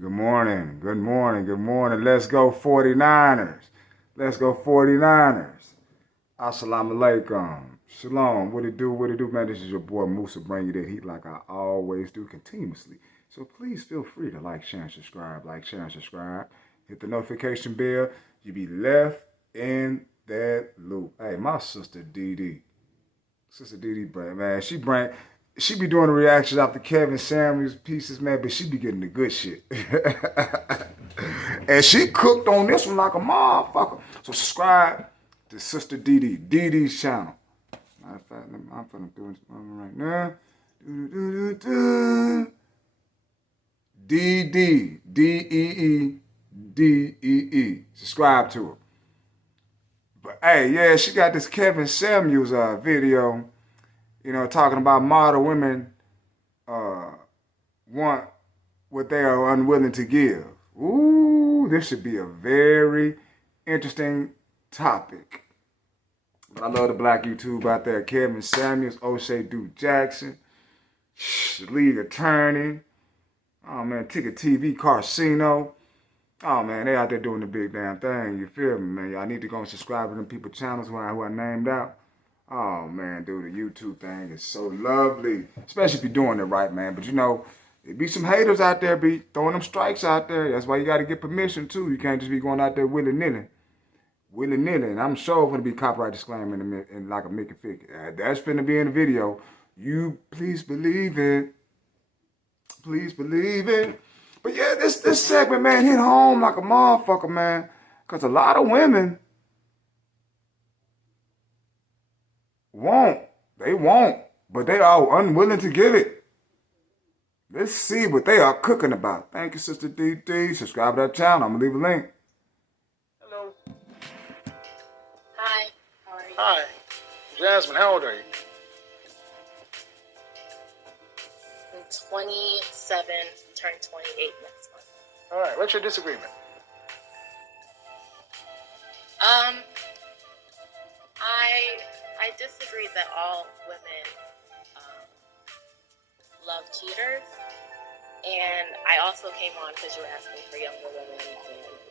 Good morning. Good morning. Good morning. Let's go 49ers. Let's go 49ers. Assalamu alaikum. Shalom. What it do? What it do, man? This is your boy Musa bringing you that heat like I always do continuously. So please feel free to like, share, and subscribe. Like, share, and subscribe. Hit the notification bell. You be left in that loop. Hey, my sister DD. Sister DD, man, she be doing the reactions after Kevin Samuels pieces, man, but she be getting the good shit. And she cooked on this one like a motherfucker. So subscribe to Sister DD, DD's channel. Matter of fact, I'm finna do it right now. DD, D-E-E, D-E-E. Subscribe to her. But hey, yeah, she got this Kevin Samuels video, talking about model women want what they are unwilling to give. Ooh, this should be a very interesting topic. But I love the black YouTube out there. Kevin Samuels, O'Shea Duke Jackson, league attorney. Oh man, Ticket TV, Carcino. Oh man, they out there doing the big damn thing. You feel me, man? Y'all need to go and subscribe to them people channels who I named out. Oh man, dude, the YouTube thing is so lovely. Especially if you're doing it right, man. But there be some haters out there be throwing them strikes out there. That's why you gotta get permission too. You can't just be going out there willy-nilly. Willy-nilly. And I'm sure gonna be copyright disclaimer in like a Mickey Fick. That's finna be in the video. You please believe it. Please believe it. But yeah, this segment, man, hit home like a motherfucker, man. Because a lot of women won't, but they are unwilling to give it. Let's see what they are cooking about. Thank you, Sister DD. Subscribe to that channel. I'm going to leave a link. Hello. Hi. How are you? Hi. Jasmine, how old are you? I'm 27, turn 28 next month. All right. What's your disagreement? I disagree that all women love cheaters, and I also came on because you were asking for younger women and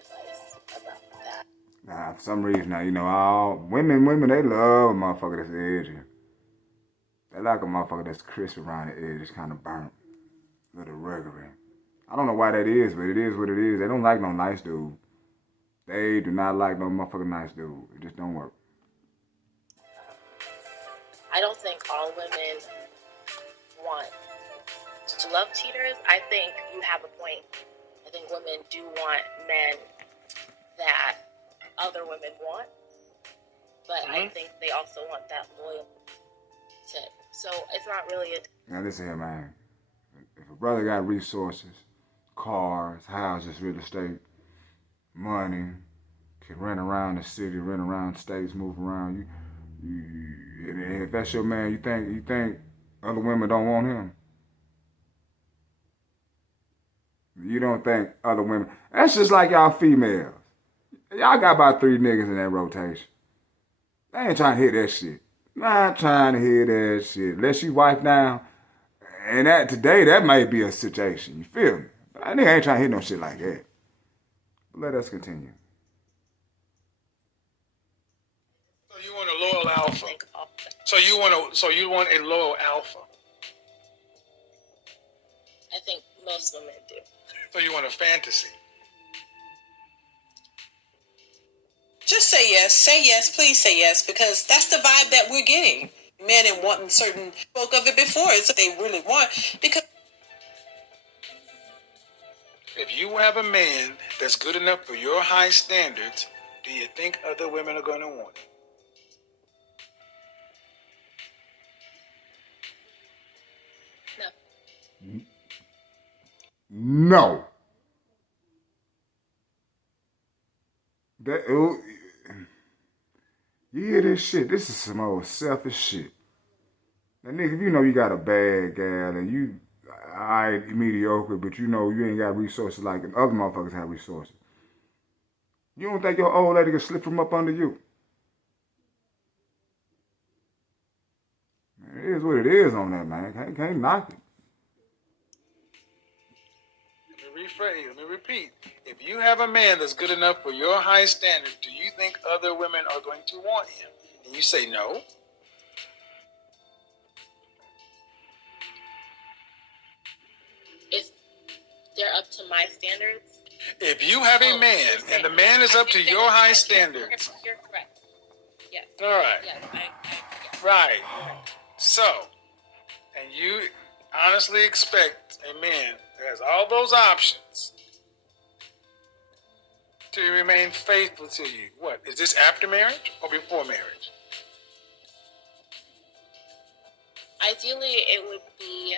advice about that. Nah, for some reason now, all women, they love a motherfucker that's edgy. They like a motherfucker that's crisp around the edges, kind of burnt, a little rugged. I don't know why that is, but it is what it is. They don't like no nice dude. They do not like no motherfucking nice dude. It just don't work. I don't think all women want to love cheaters. I think you have a point. I think women do want men that other women want, but I think they also want that loyalty. So it's not really a... Now listen here, man. If a brother got resources, cars, houses, real estate, money, can rent around the city, rent around states, move around, if that's your man, you think other women don't want him? You don't think other women... That's just like y'all females. Y'all got about 3 niggas in that rotation. They ain't trying to hear that shit. Not trying to hear that shit. Unless you wife down. And that today, that might be a situation. You feel me? But I nigga ain't trying to hear no shit like that. But let us continue. So you want a loyal alpha. So you want a loyal alpha. I think most women do. So you want a fantasy. Just say yes. Say yes. Please say yes, because that's the vibe that we're getting. Men and wanting certain spoke of it before. It's what they really want. Because If you have a man that's good enough for your high standards, do you think other women are going to want it? No. You hear this shit? This is some old selfish shit. Now, nigga, if you know you got a bad gal and you alright, mediocre, but you know you ain't got resources like other motherfuckers have resources. You don't think your old lady can slip from up under you? It is what it is on that, man. Can't knock it. rephrase. Let me repeat. If you have a man that's good enough for your high standard, do you think other women are going to want him? And you say no. If they're up to my standards. If you have a man and the man is up to your high standards. You're correct. Yes. All right. Yes. Yes. Right. So, and you honestly expect a man that has all those options to remain faithful to you. What? Is this after marriage or before marriage? Ideally, it would be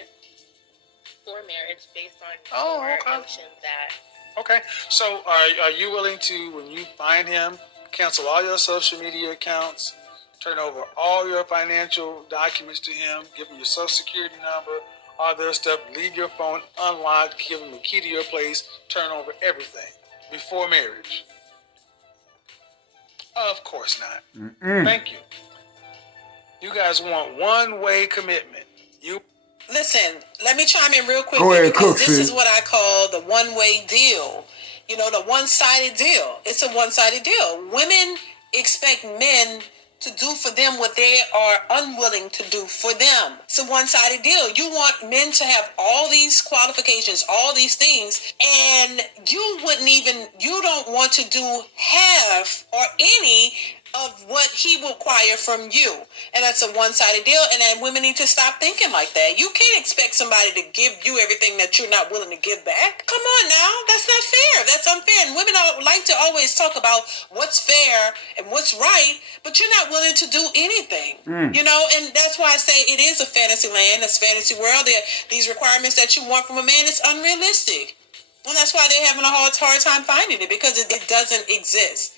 for marriage based on your notion that. Okay. So, are you willing to, when you find him, cancel all your social media accounts, turn over all your financial documents to him, give him your social security number, all their stuff, leave your phone unlocked, give him the key to your place, turn over everything before marriage? Of course not. Thank you. You guys want one-way commitment. You Listen, let me chime in real quick. Go ahead, because cook, this is what I call the one-way deal. You know, the one-sided deal. It's a one-sided deal. Women expect men to do for them what they are unwilling to do for them. It's a one-sided deal. You want men to have all these qualifications, all these things, and you don't want to do half or any of what he will require from you. And that's a one-sided deal. And then women need to stop thinking like that. You can't expect somebody to give you everything that you're not willing to give back. Come on now. That's not fair. That's unfair. And women like to always talk about what's fair and what's right, but you're not willing to do anything. You know, and that's why I say it is a fantasy land, it's a fantasy world. These requirements that you want from a man is unrealistic. And that's why they're having a hard time finding it, because it doesn't exist.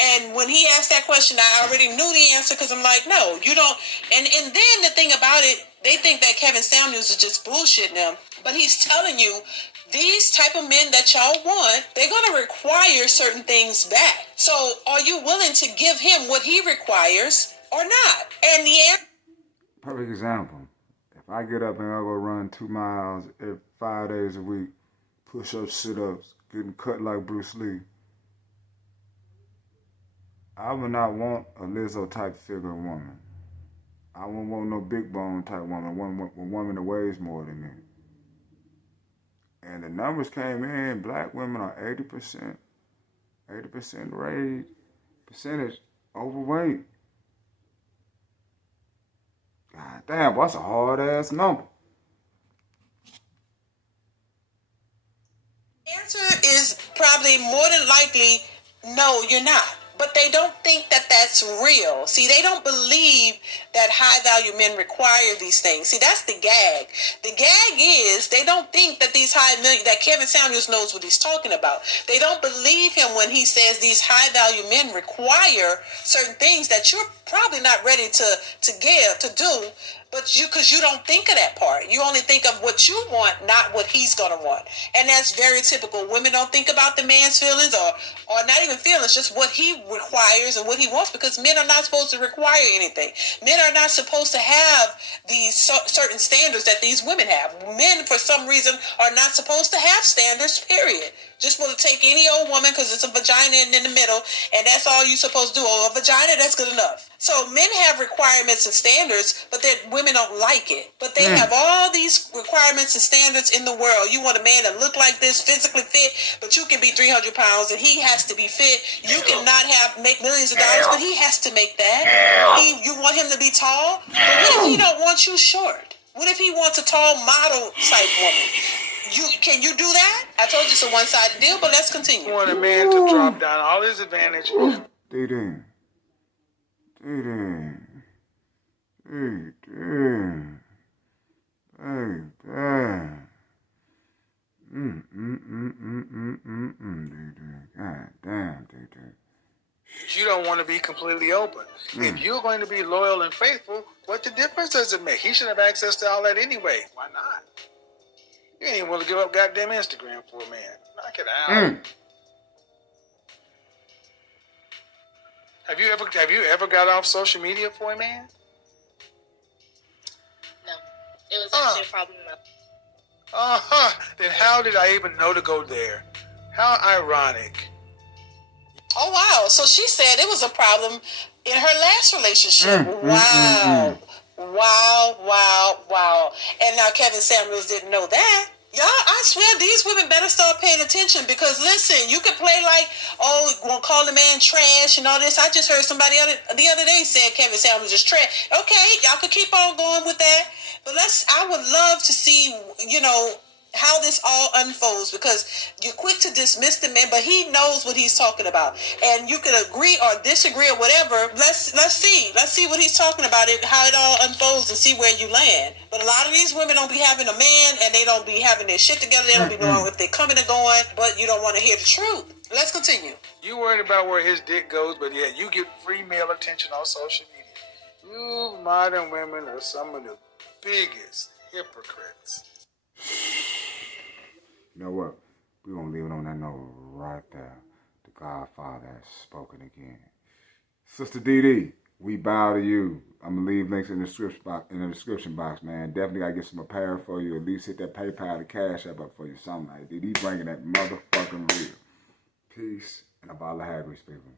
And when he asked that question, I already knew the answer, because I'm like, no, you don't. And then the thing about it, they think that Kevin Samuels is just bullshitting them. But he's telling you, these type of men that y'all want, they're going to require certain things back. So are you willing to give him what he requires or not? And the answer... Perfect example. If I get up and I go run 2 miles 5 days a week, push-ups, sit-ups, getting cut like Bruce Lee, I would not want a Lizzo type figure woman. I wouldn't want no big bone type woman, a woman that weighs more than me. And the numbers came in, black women are 80% percentage overweight. God damn, boy, that's a hard ass number. Answer is probably more than likely, no, you're not. But they don't think that that's real. See, they don't believe that high-value men require these things. See, that's the gag. The gag is they don't think that that Kevin Samuels knows what he's talking about. They don't believe him when he says these high-value men require certain things that you're probably not ready to do. But because you don't think of that part. You only think of what you want, not what he's going to want. And that's very typical. Women don't think about the man's feelings or not even feelings, just what he requires and what he wants, because men are not supposed to require anything. Men are not supposed to have these certain standards that these women have. Men, for some reason, are not supposed to have standards, period. Just supposed to take any old woman because it's a vagina in the middle, and that's all you're supposed to do. Oh, a vagina, that's good enough. So men have requirements and standards, but that women don't like it. But they have all these requirements and standards in the world. You want a man to look like this, physically fit, but you can be 300 pounds, and he has to be fit. You cannot make millions of dollars, but he has to make that. You want him to be tall, but what if he don't want you short? What if he wants a tall model type woman? Can you do that? I told you it's a one-sided deal, but let's continue. You want a man to drop down all his advantage. Dating. God damn, You don't want to be completely open. If you're going to be loyal and faithful, what the difference does it make? He should have access to all that anyway. Why not? You ain't even want to give up goddamn Instagram for a man. Knock it out. Have you ever got off social media for a man? No. It was actually a problem. then how did I even know to go there? How ironic. Oh, wow. So she said it was a problem in her last relationship. Wow. Wow, wow, wow. And now Kevin Samuels didn't know that. Y'all, I swear these women better start paying attention because listen, you could play like, oh, won't call the man trash and all this. I just heard somebody the other day said Kevin Samuels is trash. Okay, y'all could keep on going with that. But I would love to see, how this all unfolds because you're quick to dismiss the man, but he knows what he's talking about. And you can agree or disagree or whatever. Let's see what he's talking about, how it all unfolds and see where you land. But a lot of these women don't be having a man and they don't be having their shit together. They don't be knowing if they're coming or going, but you don't want to hear the truth. Let's continue. You worried about where his dick goes, but yeah, you get free male attention on social media. You modern women are some of the biggest hypocrites. You know what? We're going to leave it on that note right there. The Godfather has spoken again. Sister DD, we bow to you. I'm going to leave links in the description box, man. Definitely got to get some apparel for you. At least hit that PayPal, the Cash App up for you. Something like that. DD bringing that motherfucking real. Peace and a bottle of Hagrid's, people.